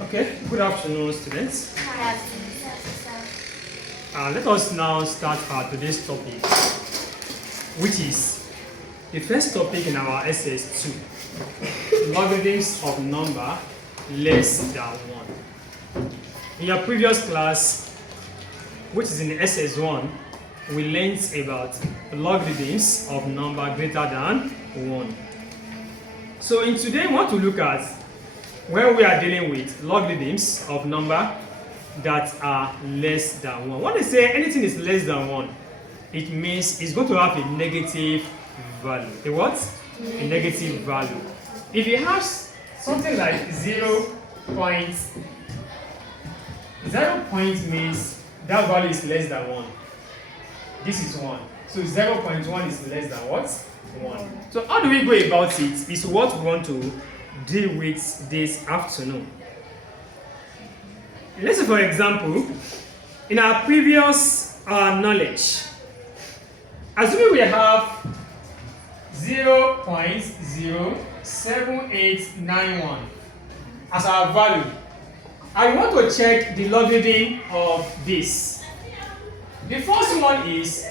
Okay, good afternoon, students. Good afternoon. Let us now start our today's topic, which is the first topic in our SS2, logarithms of number less than 1. In your previous class, which is in SS1, we learned about logarithms of number greater than 1. So in today, we want to look at when we are dealing with logarithms of number that are less than 1. When they say anything is less than 1, it means it's going to have a negative value. A what? A negative value. If you have something like 0 point means that value is less than 1. This is 1. So 0.1 is less than what? 1. So how do we go about it? Is what we want to deal with this afternoon. Let's say, for example, in our previous knowledge, assuming we have 0.07891 as our value, and we want to check the logarithm of this. The first one is,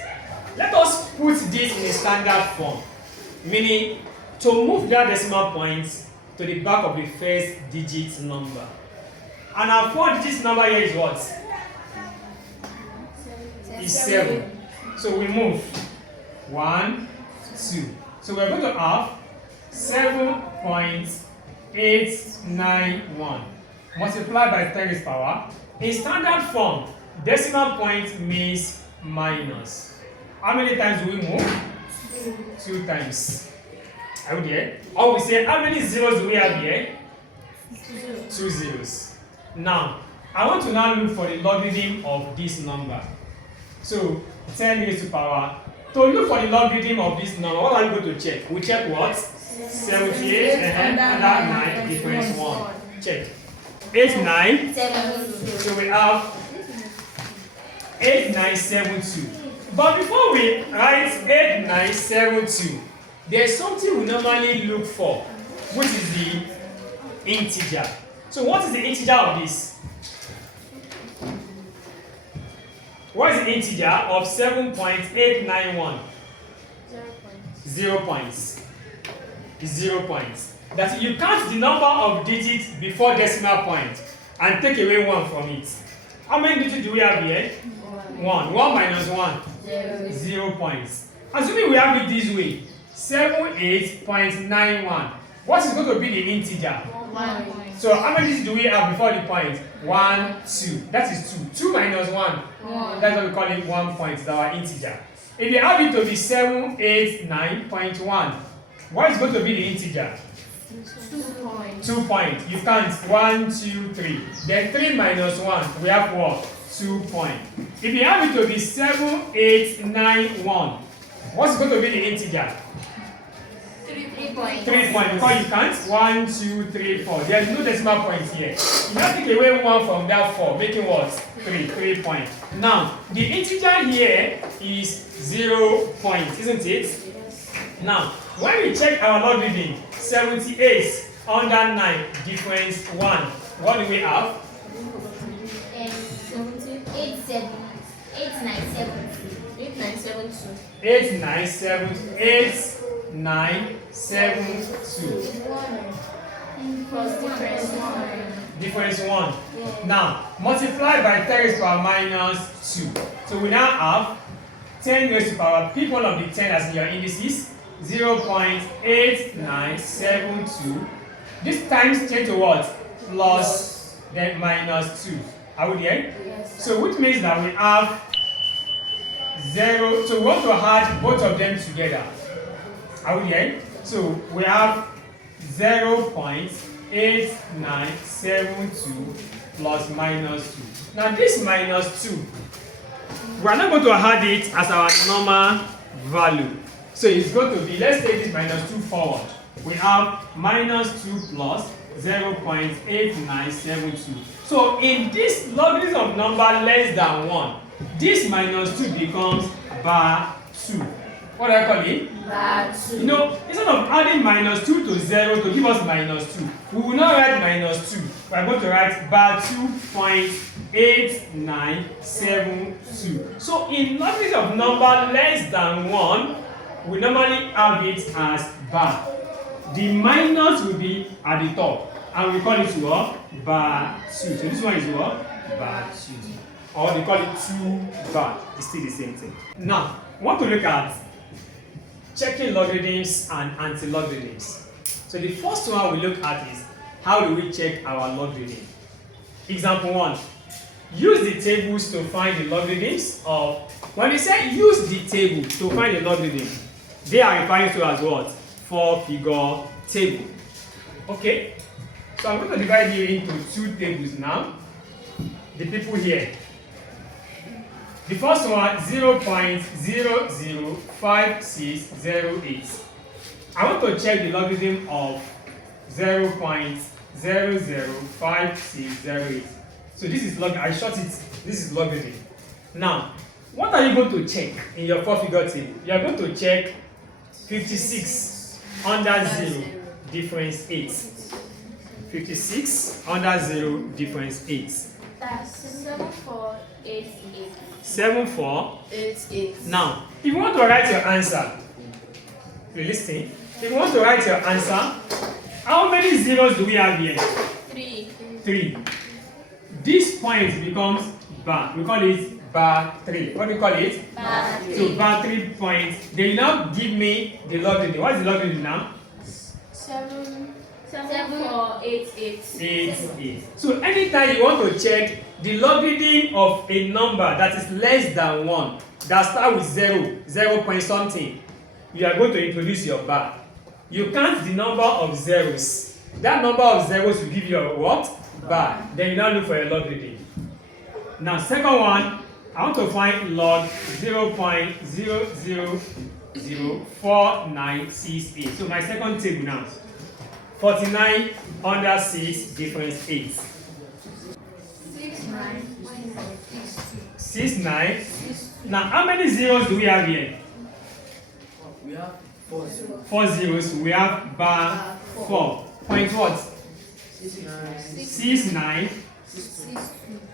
let us put this in a standard form, meaning to move that decimal point to the back of the first digit number. And our 4-digit number here is what? Is 7. So we move 1, 2. So we're going to have 7.891 multiplied by 10 raised power. In standard form, decimal point means minus. How many times do we move? 2 times. Are we there? Or we say, how many zeros do we have here? 2 zeros. Now, I want to now look for the logarithm of this number. So, 10 raised to power. To look for the logarithm of this number, what are we going to check? We check what? 78 and that 9 difference 1. Check. 8, 9. 7. So we have 8972. But before we write 8972, there's something we normally look for, which is the integer. So what is the integer of this? What is the integer of 7.891? 0 points. 0 points. That you count the number of digits before decimal point and take away 1 from it. How many digits do we have here? 1. 1 minus 1? 0 points. Assuming we have it this way, 78.91. What is going to be the integer? 1. So how many digits do we have before the point? 1, 2. That is 2. 2 minus 1. 1. That's what we call it 1 point. It's our integer. If you have it to be 789.1, what is going to be the integer? 2 points. 2 points. You count 1, 2, 3. Then 3 minus 1, we have what? 2 points. If you have it to be 7891, what's going to be the integer? 3 points. 3 points. Because you count 1, 2, 3, 4. There is no decimal point here. You now take away 1 from that 4, making what? 3 points. Now, the integer here is 0 points, isn't it? Yes. Now, when we check our logarithm, 78 under 9 difference 1, what do we have? 8972. Plus difference 1. Difference 1. Yeah. Now, multiply by 10 raised to power minus 2. So we now have 10 raised to power, pick one of the 10 as in your indices, 0.8972. This times change to what? Plus, then minus 2. Are we there? Yes. So which means that we have 0. So we want to add both of them together. Are we there? So we have 0.8972 plus minus 2. Now this minus 2, we are not going to add it as our normal value. So it's going to be, let's take this minus 2 forward. We have minus 2 plus 0.8972. So in this logarithm of number less than 1, this minus 2 becomes bar 2. What do I call it? Bar 2. You know, instead of adding minus 2 to 0 to give us minus 2, we will not write minus 2. we are going to write bar 2.8972. So in logarithm of number less than 1, we normally have it as bar. The minus will be at the top, and we call it what? Bar 2. So this one is what? Bar 2. Or they call it 2 bar. It's still the same thing. Now, we want to look at checking logarithms and anti-logarithms. So the first one we look at is how do we check our logarithm. Example 1. Use the tables to find the logarithms of. When we say use the table to find the logarithm, they are referring to as what? 4-figure table. Okay? So I'm going to divide you into 2 tables now. The people here. The first one, 0.005608. I want to check the logarithm of 0.005608. So this is I short it. This is logarithm. Now, what are you going to check in your 4-figure table? You are going to check 56 under 0 difference 8. 56 under 0 difference 8. That's 7488. 7488. Now, if you want to write your answer, you listen. If you want to write your answer, how many zeros do we have here? 3. 3. This point becomes bar. We call it bar 3. What do we call it? Bar 3. So bar 3 points. They will now give me the logarithm. What is the logarithm now? 7488. 8. So anytime you want to check the logarithm of a number that is less than 1, that starts with 0 point something, you are going to introduce your bar. You count the number of zeros. That number of zeros will give you a what? Bar. Then you now look for a logarithm. Now, second one, I want to find log 0.004968. So my second table now. 49 under 6 difference 8. 69. Now, how many zeros do we have here? We have 4 zeros. 4 zeros. We have bar 4. Point what? 69.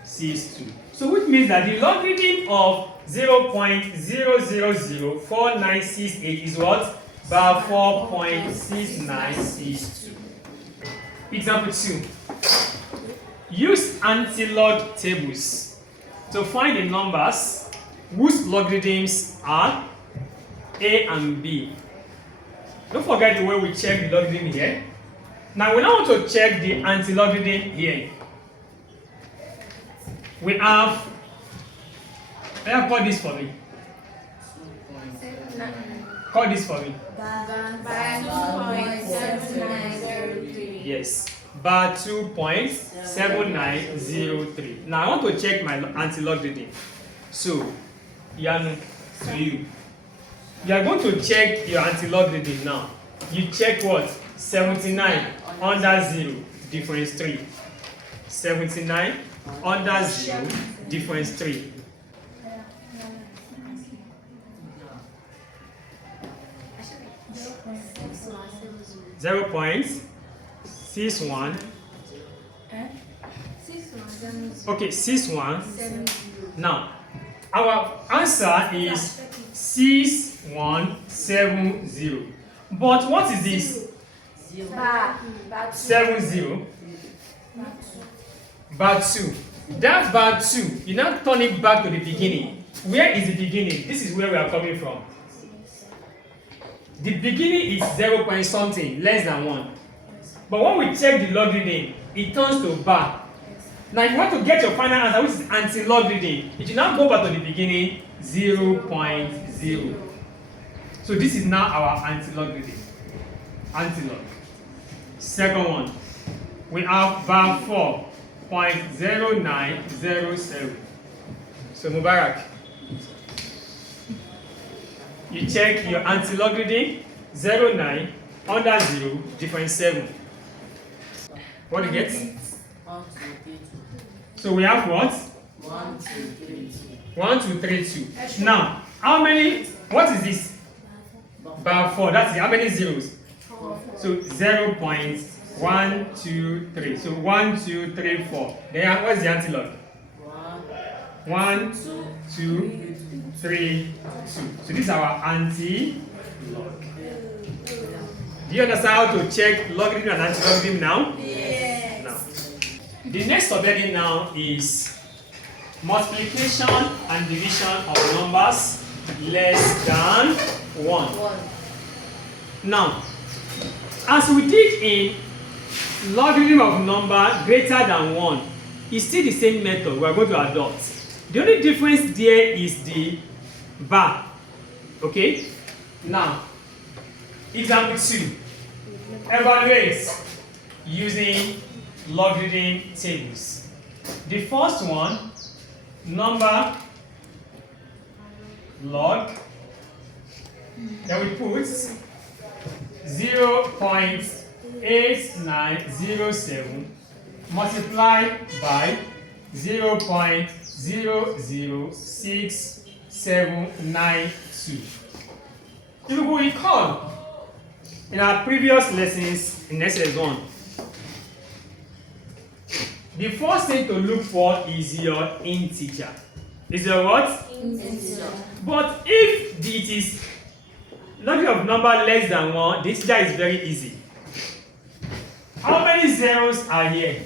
62. So which means that the logarithm of 0.0004968 is what? Bar 4.6962. Example 2. Use anti-log tables to find the numbers whose logarithms are A and B. Don't forget the way we check the logarithm here. Now we now want to check the anti-logarithm here. We have, call this for me. Call this for me. Bar 2.7903. Yes. Bar 2.7903. Now I want to check my anti-logarithm. So, Yanu, to you. You are going to check your anti-logarithm now. You check what? 79 under 0, difference 3. 79 under 0, difference 3. Zero point 61. Okay, 61. Now, our answer is 6170. But what is this? Bar 70. Bar 2. That bar 2, you now turn it back to the beginning. Where is the beginning? This is where we are coming from. The beginning is 0 point something, less than 1. But when we check the logarithm, it turns to bar. Now, if you want to get your final answer, which is anti-logarithm, it will now go back to the beginning, 0.0. So this is now our anti-logarithm. Anti-log. Second one, we have bar 4.0907. So Mubarak, you check your anti-logarithm, 09 under 0, difference 7. What do you get? 1, 2, 3, 2. So we have what? 1, 2, 3, 2. 1, 2, 3, 2. Now, how many? What is this? Bar 4. That's it. How many zeros? 4. So 0.4. 1, 2, 3. So 1, 2, 3, 4. Then what's the antilog? 1, 2, 3, 2. So this is our anti-log. Do you understand how to check logarithm and anti-logarithm now? Yes. Now. The next subheading now is multiplication and division of numbers less than 1. Now, as we did in logarithm of number greater than 1, it's still the same method we are going to adopt. The only difference there is the bar. Okay? Now, example 2. Evaluate using logarithm tables. The first one, number log, then we put 0.8907 multiplied by 0.006792. If you recall, in our previous lessons in SS1, the first thing to look for is your integer. Is your what? Integer. But if it is logarithm of number less than 1, the integer is very easy. How many zeros are here?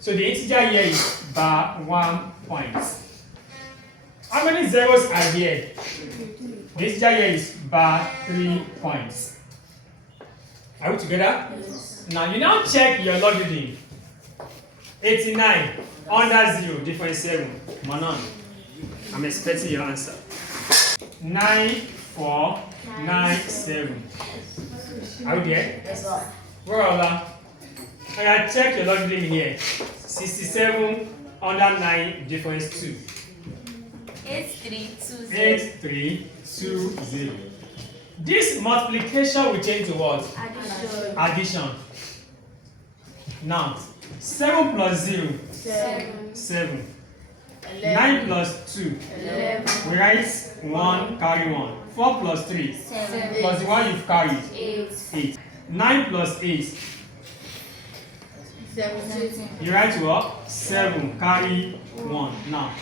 So the integer here is bar 1 point. How many zeros are here? The integer here is bar 3 points. Are we together? Yes. Now you now check your logarithm. 89 under 0, difference 7. Manon, I'm expecting your answer. 9497. Are we there? Yes, sir. Where are that? I can check your logarithm here. 67 under 9, difference 2. 8320. 8320. This multiplication will change to what? Addition. Now, 7 plus 0. 7. 9 plus 2. 11. We write 1, carry 1. 4 plus 3. 7. Plus the one you've carried. 8. 8. 9 plus 8. 17. You write what? 7, carry 1. Now,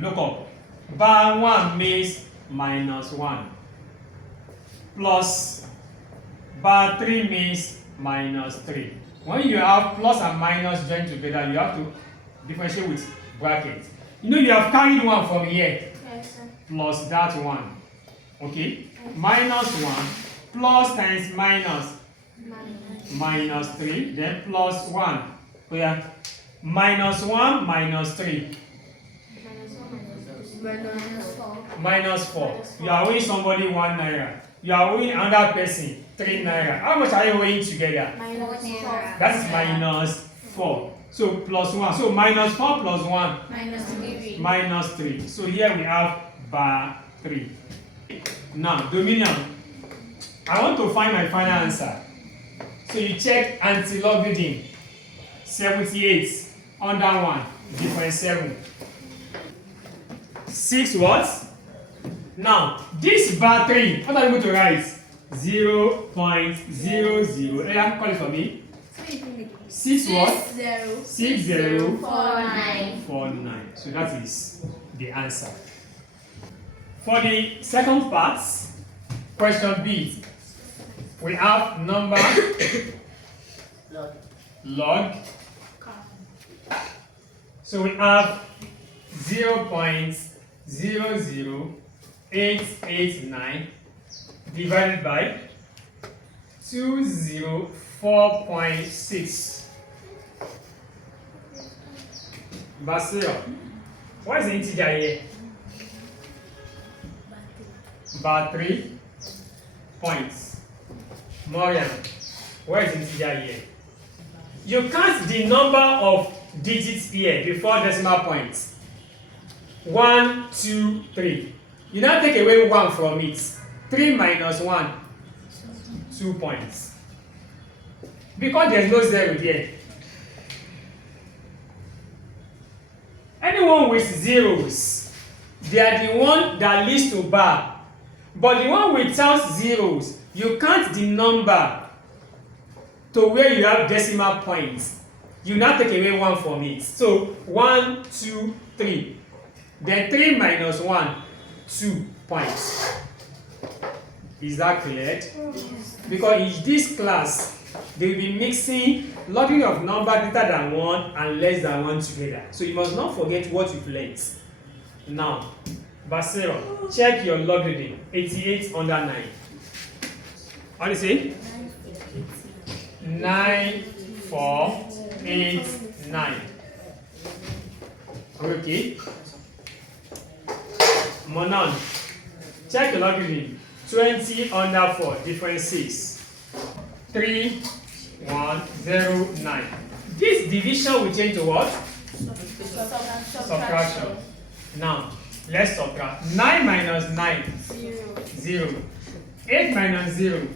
look up. Bar 1 means minus 1. Plus bar 3 means minus 3. When you have plus and minus joined together, you have to differentiate with brackets. You know you have carried 1 from here. Yes, sir. Plus that 1. Okay? Minus 1 plus times minus 3, then plus 1. Oh yeah. Minus 1 minus 3. Minus 4. You are owing somebody 1 naira. You are owing another person 3 naira. How much are you owing together? That is minus 4. So plus 1. So minus 4 plus 1. Minus 3. So here we have bar 3. Now, Dominion, I want to find my final answer. So you check anti-logarithm. 78 under 1, difference 7. 6 what? Now, this bar 3, what are you going to write? 0.00. Yeah, call it for me. 6 what? 6049. So that is the answer. For the second part, question B, we have number log. So we have 0.00889 divided by 204.6. Basil, what is the integer here? Bar 3 points. Morian, where is the integer here? You count the number of digits here before decimal points. 1, 2, 3. You now take away 1 from it. 3 minus 1, 2 points. Because there is no 0 there. Anyone with zeros, they are the one that leads to bar. But the one without zeros, you count the number to where you have decimal points, you now take away 1 from it. So 1, 2, 3. Then 3 minus 1, 2 points. Is that clear? Because in this class, they will be mixing logarithm of number greater than 1 and less than 1 together. So you must not forget what you've learned. Now, Basira, check your logarithm. 88 under 9. What do you say? 9, 4, 8, 9. Okay. Monon, check your logarithm. 20 under 4, difference 6. 3, 1, 0, 9. This division will change to what? Subtraction. Now, let's subtract. 9 minus 9, 0. 8 minus 0,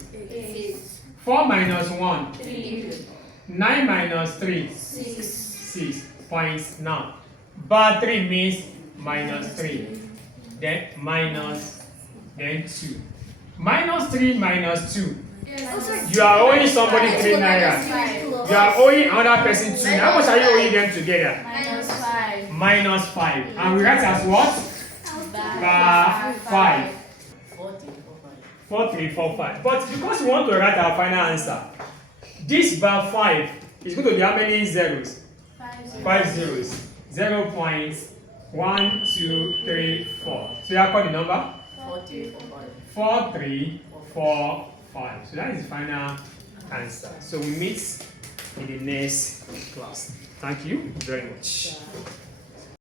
4 minus 1, 9 minus 3, 6 points. Now, bar 3 means minus 3. Then minus, then 2. Minus 3 minus 2. You are owing somebody 3 naira. You are owing another person 2. How much are you owing them together? -5. Minus 5. And we write as what? Bar 5. 4, 3, 4, 5. But because we want to write our final answer, this bar 5 is going to be how many zeros? 5 zeros. 0.1, 2, 3, 4. So you have got the number? 4, 3, 4, 5. So that is the final answer. So we meet in the next class. Thank you very much.